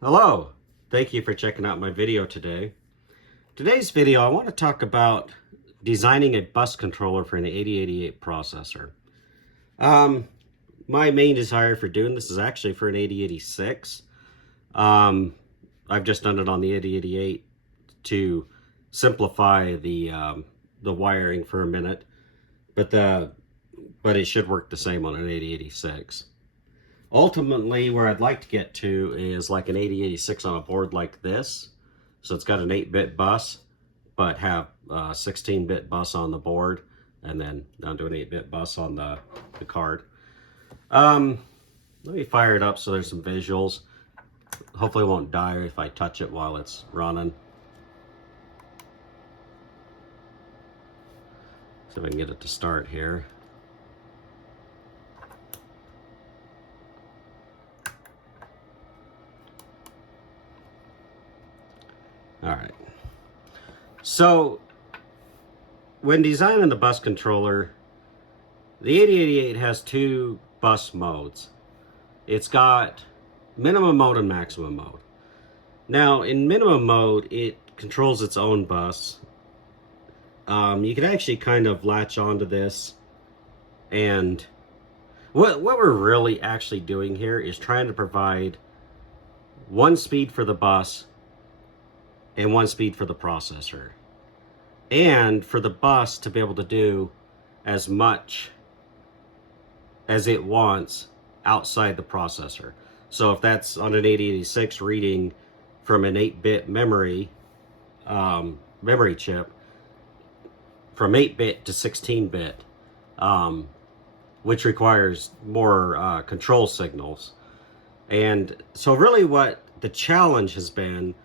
Hello, thank you for checking out my video today. Today's video I want to talk about designing a bus controller for an 8088 processor. My main desire for doing this is actually for an 8086. I've just done it on the 8088 to simplify the wiring for a minute, but it should work the same on an 8086. Ultimately, where I'd like to get to is like an 8086 on a board like this. So it's got an 8-bit bus, but have a 16-bit bus on the board, and then down to an 8-bit bus on the card. Let me fire it up so there's some visuals. Hopefully it won't die if I touch it while it's running. See if I can get it to start here. All right. So when designing the bus controller, the 8088 has two bus modes. It's got minimum mode and maximum mode. Now in minimum mode, it controls its own bus. You can actually kind of latch onto this, and what we're really actually doing here is trying to provide one speed for the bus and one speed for the processor, and for the bus to be able to do as much as it wants outside the processor. So if that's on an 8086 reading from an 8-bit memory chip, from 8-bit to 16-bit, which requires more control signals. And so really what the challenge has been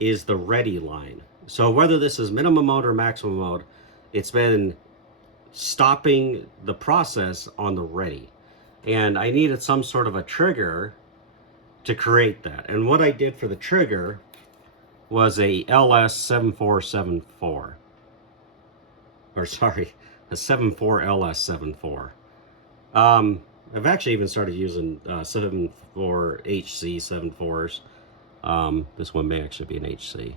is the ready line. So whether this is minimum mode or maximum mode, it's been stopping the process on the ready. And I needed some sort of a trigger to create that. And what I did for the trigger was a LS7474. Or sorry, a 74LS74. I've actually even started using 74HC 74s. This one may actually be an HC.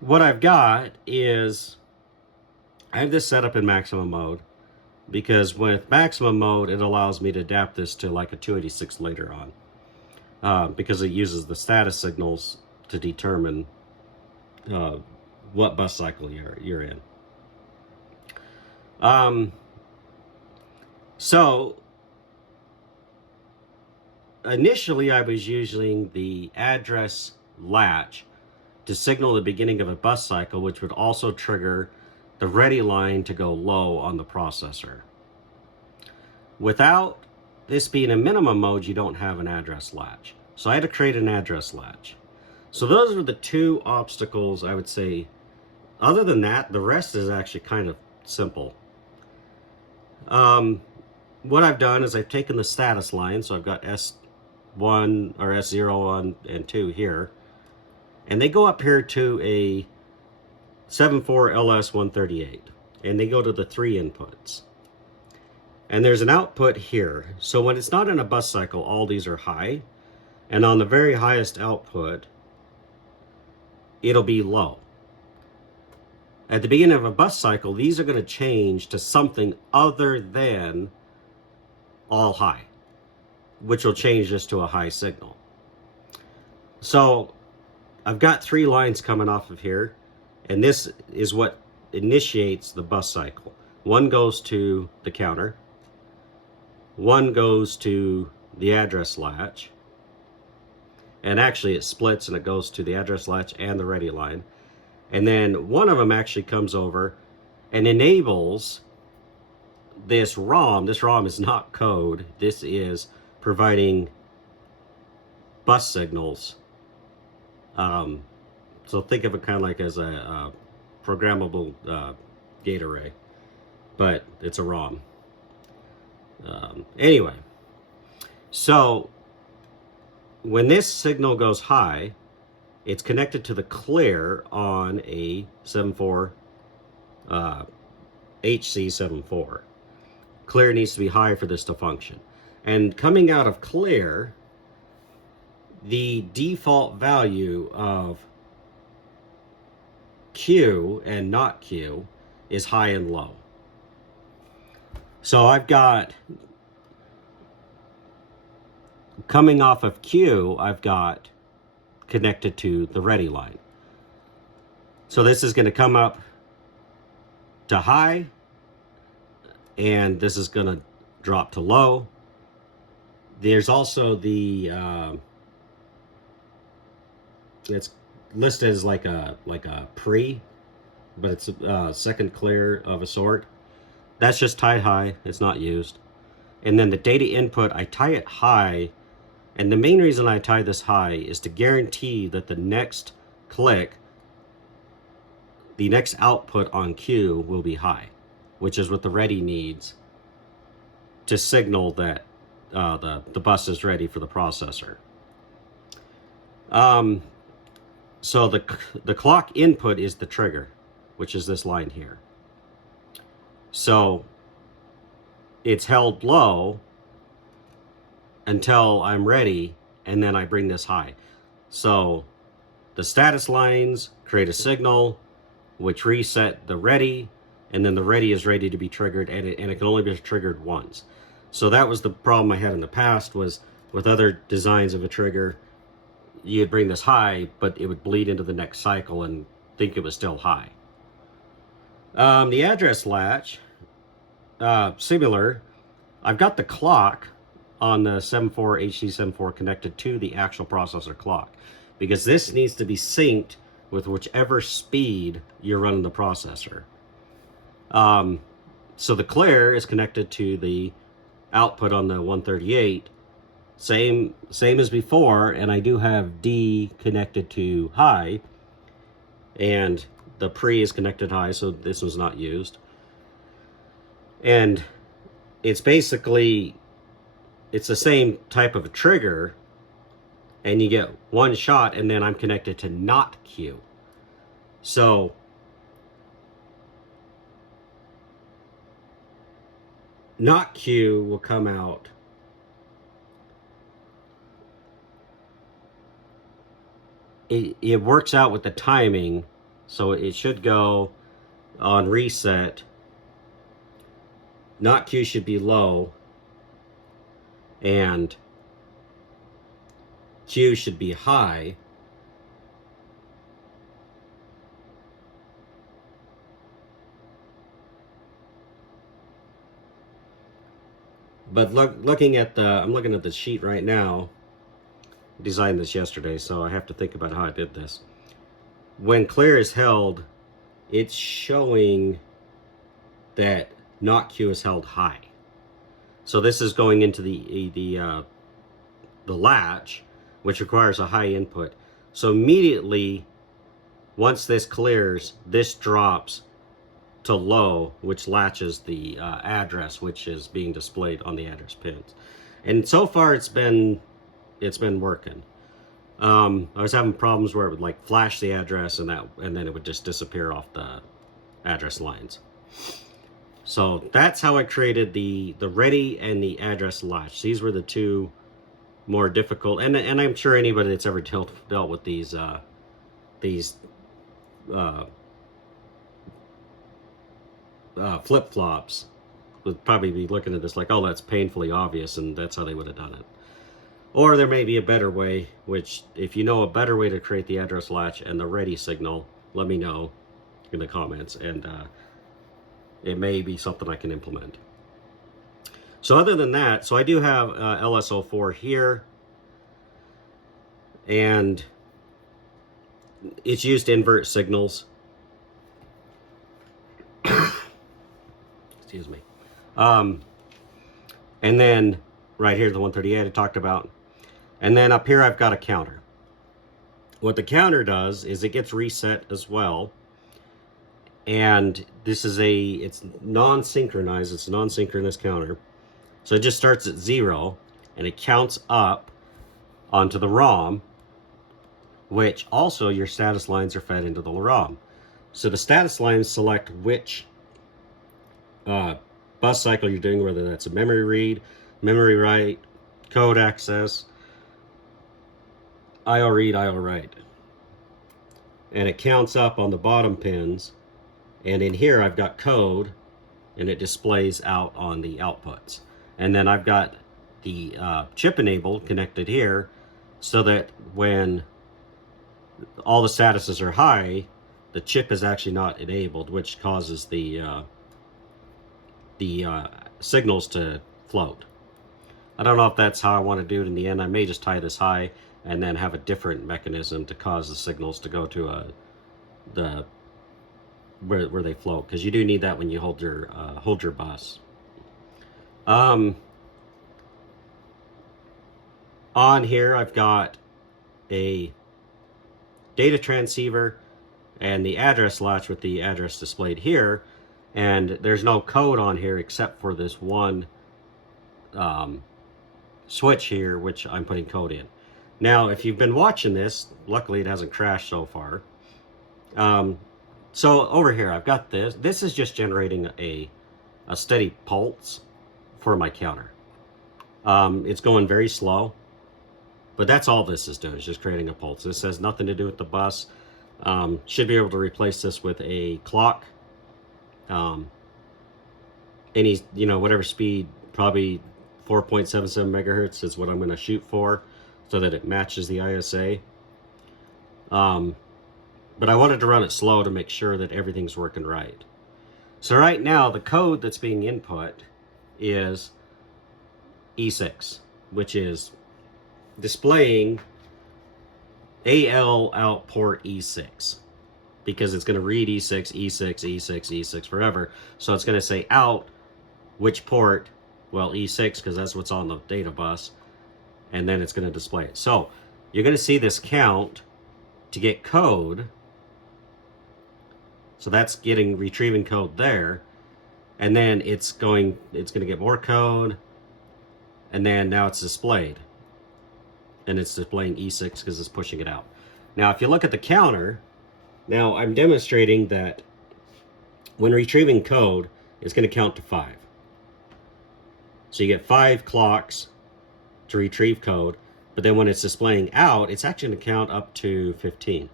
What I've got is I have this set up in maximum mode, because with maximum mode it allows me to adapt this to like a 286 later on, because it uses the status signals to determine what bus cycle you're in. So initially I was using the address latch to signal the beginning of a bus cycle, which would also trigger the ready line to go low on the processor. Without this being a minimum mode, you don't have an address latch. So I had to create an address latch. So those are the two obstacles, I would say. Other than that, the rest is actually kind of simple. What I've done is I've taken the status line, so I've got S1 or S0 and 2 here, and they go up here to a 74LS138, and they go to the 3 inputs. And there's an output here. So when it's not in a bus cycle, all these are high, and on the very highest output, it'll be low. At the beginning of a bus cycle, these are going to change to something other than all high, which will change this to a high signal. So I've got 3 lines coming off of here, and this is what initiates the bus cycle. One goes to the counter, one goes to the address latch, and actually it splits and it goes to the address latch and the ready line. And then one of them actually comes over and enables this ROM. This ROM is not code. This is providing bus signals. So think of it kind of like as a programmable gate array, but it's a ROM. Anyway, so when this signal goes high, it's connected to the clear on a 74 HC74. Clear needs to be high for this to function. And coming out of clear, the default value of Q and not Q is high and low. So I've got, coming off of Q, I've got connected to the ready line. So this is going to come up to high, and this is going to drop to low. There's also the it's listed as like a pre, but it's a second clear of a sort. That's just tied high. It's not used. And then the data input, I tie it high, and the main reason I tie this high is to guarantee that the next click, the next output on Q will be high, which is what the ready needs to signal that the bus is ready for the processor. So the clock input is the trigger, which is this line here. So it's held low until I'm ready, and then I bring this high. So the status lines create a signal which reset the ready, and then the ready is ready to be triggered, and it can only be triggered once. So that was the problem I had in the past, was with other designs of a trigger, you'd bring this high, but it would bleed into the next cycle and think it was still high. The address latch, similar. I've got the clock on the HD74 connected to the actual processor clock, because this needs to be synced with whichever speed you're running the processor. So the clear is connected to the output on the 138, same as before, and I do have D connected to high, and the pre is connected high, so this was not used. And it's basically, it's the same type of a trigger, and you get one shot, and then I'm connected to not Q. So not Q will come out it works out with the timing, so it should go on reset. Not Q should be low, and Q should be high. But looking at I'm looking at the sheet right now. Designed this yesterday, so I have to think about how I did this. When clear is held, it's showing that not Q is held high. So this is going into the latch, which requires a high input. So immediately, once this clears, this drops to low, which latches the address, which is being displayed on the address pins. And so far, it's been working. I was having problems where it would like flash the address and then it would just disappear off the address lines. So that's how I created the ready and the address latch. These were the two more difficult, and I'm sure anybody that's ever dealt with these flip-flops would probably be looking at this like, oh, that's painfully obvious, and that's how they would have done it. Or there may be a better way, which if you know a better way to create the address latch and the ready signal, let me know in the comments, and it may be something I can implement. So other than that, so I do have LSO4 here, and it's used to invert signals. Excuse me. And then right here, the 138 I talked about. And then up here, I've got a counter. What the counter does is it gets reset as well. And this is it's non-synchronized. It's a non-synchronous counter. So it just starts at 0, and it counts up onto the ROM, which also your status lines are fed into the ROM. So the status lines select which bus cycle you're doing, whether that's a memory read, memory write, code access, IO read, IO write. And it counts up on the bottom pins. And in here I've got code, and it displays out on the outputs. And then I've got the chip enable connected here, so that when all the statuses are high, the chip is actually not enabled, which causes the signals to float. I don't know if that's how I want to do it in the end. I may just tie this high and then have a different mechanism to cause the signals to go to where they float, because you do need that when you hold your bus. On here I've got a data transceiver and the address latch with the address displayed here, and there's no code on here except for this one switch here, which I'm putting code in. Now if you've been watching this, luckily it hasn't crashed so far. So over here I've got this is just generating a steady pulse for my counter. It's going very slow, but that's all this is doing, is just creating a pulse. This has nothing to do with the bus. Should be able to replace this with a clock. Any, whatever speed, probably 4.77 megahertz is what I'm going to shoot for, so that it matches the ISA. But I wanted to run it slow to make sure that everything's working right. So right now, the code that's being input is E6, which is displaying AL out port E6, because it's going to read E6, E6, E6, E6 forever. So it's going to say out which port, well, E6, because that's what's on the data bus, and then it's going to display it. So you're going to see this count to get code. So that's retrieving code there, and then it's going to get more code, and then now it's displayed, and it's displaying E6 because it's pushing it out. Now if you look at the counter, now I'm demonstrating that when retrieving code, it's going to count to 5. So you get 5 clocks to retrieve code, but then when it's displaying out, it's actually going to count up to 15.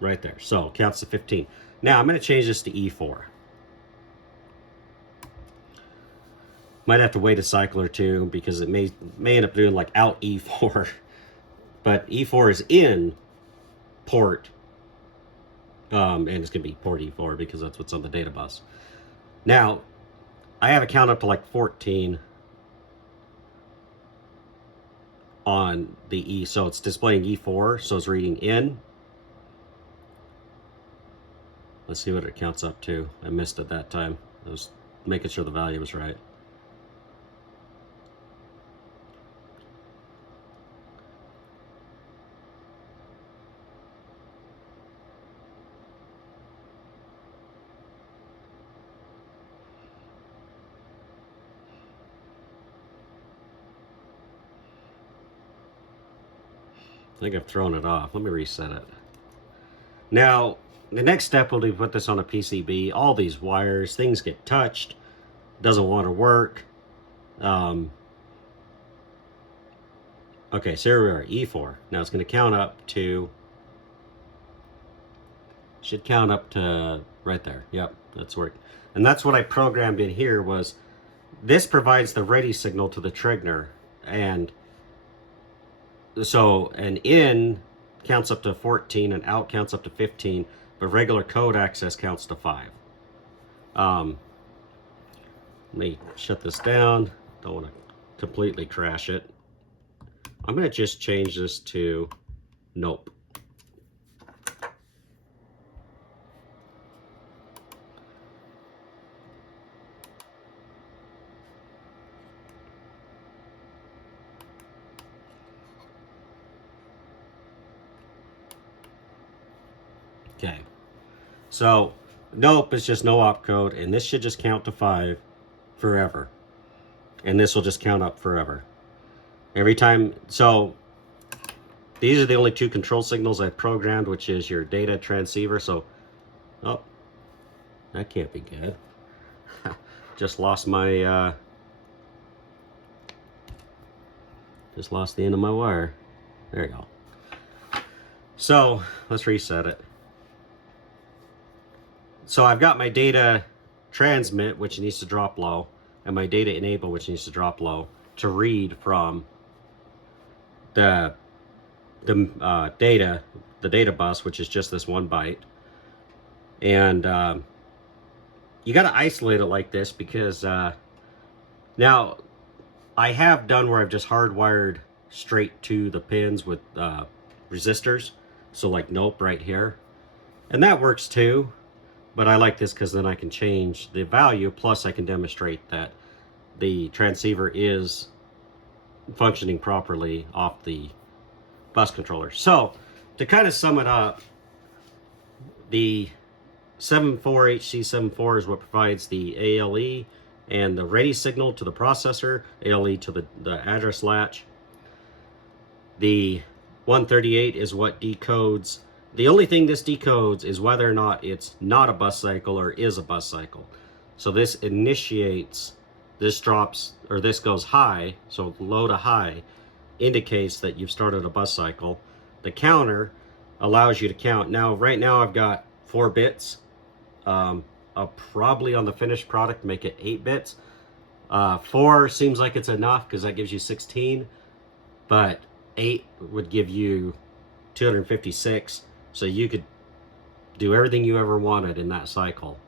Right there. So it counts to 15. Now I'm going to change this to E4. Might have to wait a cycle or two, because it may end up doing like out E4. But E4 is in port, and it's going to be port E4 because that's what's on the data bus. Now I have a count up to like 14 on the E, so it's displaying E4, so it's reading in. Let's see what it counts up to. I missed it that time. I was making sure the value was right. I think I've thrown it off. Let me reset it. Now, the next step will be to put this on a PCB. All these wires, things get touched, doesn't want to work. Okay, so here we are, E4. Now it's going to count up to, should count up to right there. Yep, that's work. And that's what I programmed in here, was this provides the ready signal to the Trigner. And so an in counts up to 14, and out counts up to 15. But regular code access counts to 5. Let me shut this down. Don't want to completely crash it. I'm going to just change this to nope. Okay. So nope is just no opcode, and this should just count to 5 forever. And this will just count up forever. Every time, so these are the only 2 control signals I programmed, which is your data transceiver. So, oh, that can't be good. just lost my just lost the end of my wire. There you go. So let's reset it. So I've got my data transmit, which needs to drop low, and my data enable, which needs to drop low to read from the data bus, which is just this 1 byte. And you got to isolate it like this because now I have done where I've just hardwired straight to the pins with resistors. So like nope right here. And that works too. But I like this because then I can change the value, plus I can demonstrate that the transceiver is functioning properly off the bus controller. So to kind of sum it up, the 74 HC74 is what provides the ALE and the ready signal to the processor, ALE to the address latch. The 138 is what decodes. The only thing this decodes is whether or not it's not a bus cycle or is a bus cycle. So this initiates, this drops, or this goes high, so low to high indicates that you've started a bus cycle. The counter allows you to count. Now, right now I've got 4 bits. I'll probably on the finished product make it 8 bits. 4 seems like it's enough because that gives you 16, but 8 would give you 256. So you could do everything you ever wanted in that cycle.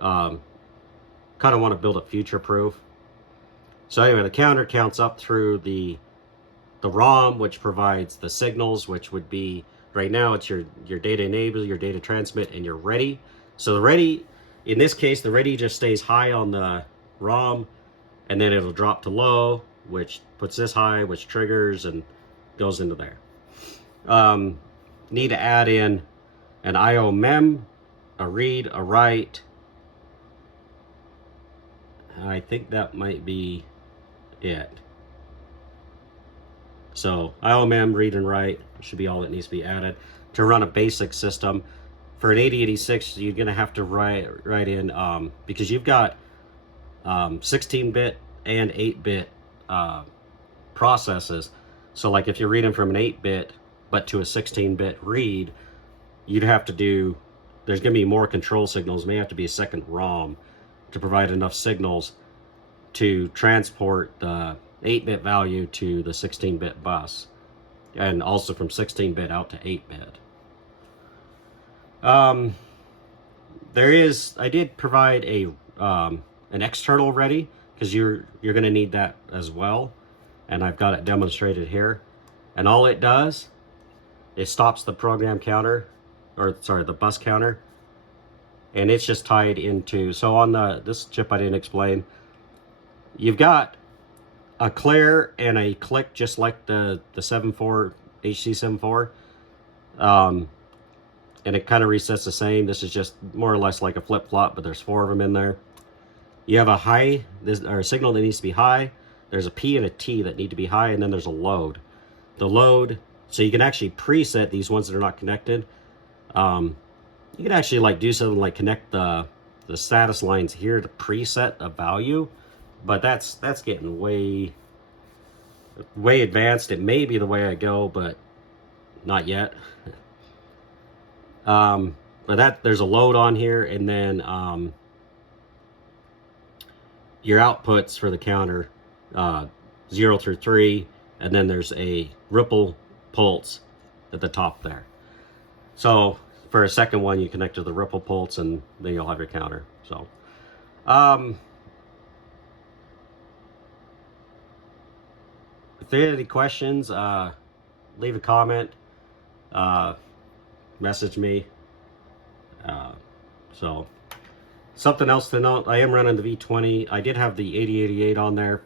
Kind of want to build it future proof. So anyway, the counter counts up through the ROM, which provides the signals, which would be, right now it's your data enable, your data transmit, and your ready. So the ready, in this case, the ready just stays high on the ROM, and then it'll drop to low, which puts this high, which triggers and goes into there. Need to add in an IO mem, a read, a write. I think that might be it. So IO mem, read and write should be all that needs to be added to run a basic system. For an 8086, you're gonna have to write in because you've got 16-bit and 8-bit processes. So like if you're reading from an 8-bit but to a 16-bit read, you'd have to do, there's going to be more control signals. May have to be a second ROM to provide enough signals to transport the 8-bit value to the 16-bit bus, and also from 16-bit out to 8-bit. I did provide a an external ready because you're going to need that as well, and I've got it demonstrated here. And all it does, it stops the program counter, or sorry, the bus counter, and it's just tied into, so on this chip I didn't explain, you've got a clear and a click just like the 74 HC74, and it kind of resets the same. This is just more or less like a flip-flop, but there's 4 of them in there. You have a high, or a signal that needs to be high, there's a P and a T that need to be high, and then there's a load. The load, so you can actually preset these ones that are not connected. You can actually like do something like connect the status lines here to preset a value, but that's getting way advanced. It may be the way I go, but not yet. But there's a load on here, and then your outputs for the counter, 0 through 3, and then there's a ripple pulse at the top there. So for a second one, you connect to the ripple pulse, and then you'll have your counter. So if there are any questions, leave a comment, message me. So something else to note, I am running the V20. I did have the 8088 on there,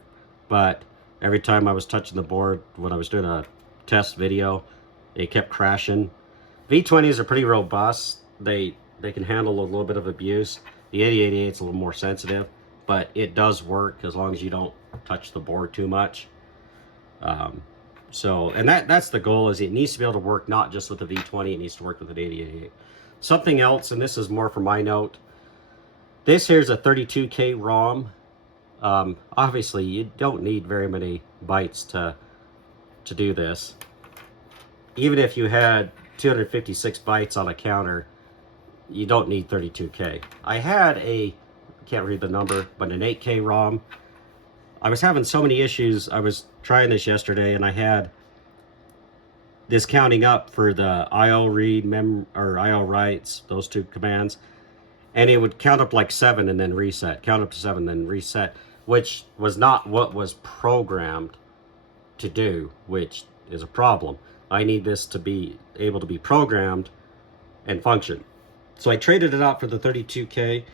but every time I was touching the board when I was doing a test video, it kept crashing. V20s are pretty robust. They can handle a little bit of abuse. The 8088 is a little more sensitive, but it does work as long as you don't touch the board too much. And that's the goal, is it needs to be able to work not just with the V20, it needs to work with an 8088. Something else, and this is more for my note, This here's a 32K ROM. Obviously, you don't need very many bytes to do this. Even if you had 256 bytes on a counter, you don't need 32K. I had a, can't read the number, but an 8K ROM. I was having so many issues. I was trying this yesterday, and I had this counting up for the IO read or IO writes, those two commands, and it would count up like 7 and then reset, count up to 7 then reset, which was not what was programmed to do, which is a problem. I need this to be able to be programmed and function. So I traded it out for the 32K,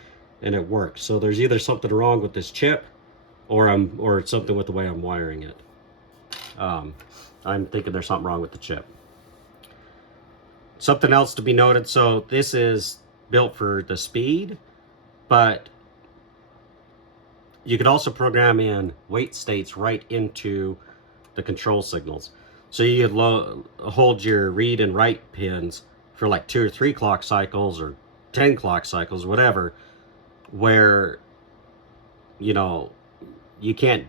and it worked. So there's either something wrong with this chip, or something with the way I'm wiring it. I'm thinking there's something wrong with the chip. Something else to be noted, so this is built for the speed, but you could also program in wait states right into the control signals. So you could hold your read and write pins for like 2 or 3 clock cycles or 10 clock cycles, whatever, where, you know, you can't,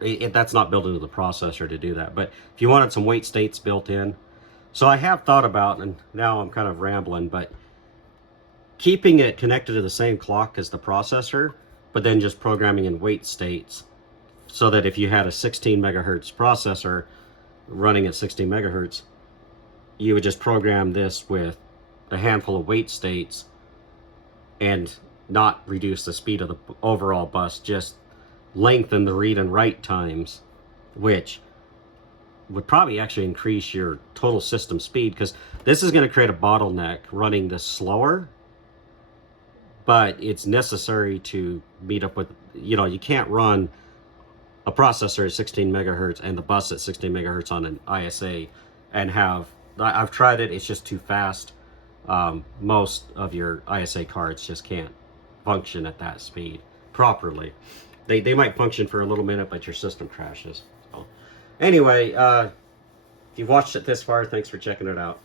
that's not built into the processor to do that. But if you wanted some wait states built in, so I have thought about, and now I'm kind of rambling, but keeping it connected to the same clock as the processor, but then just programming in wait states, so that if you had a 16 megahertz processor running at 16 megahertz, you would just program this with a handful of wait states and not reduce the speed of the overall bus, just lengthen the read and write times, which would probably actually increase your total system speed, because this is going to create a bottleneck running this slower, but it's necessary to meet up with, you know, you can't run a processor at 16 megahertz and the bus at 16 megahertz on an ISA and have, I've tried it, it's just too fast. Most of your ISA cards just can't function at that speed properly. They might function for a little minute, but your system crashes. So, anyway, if you've watched it this far, thanks for checking it out.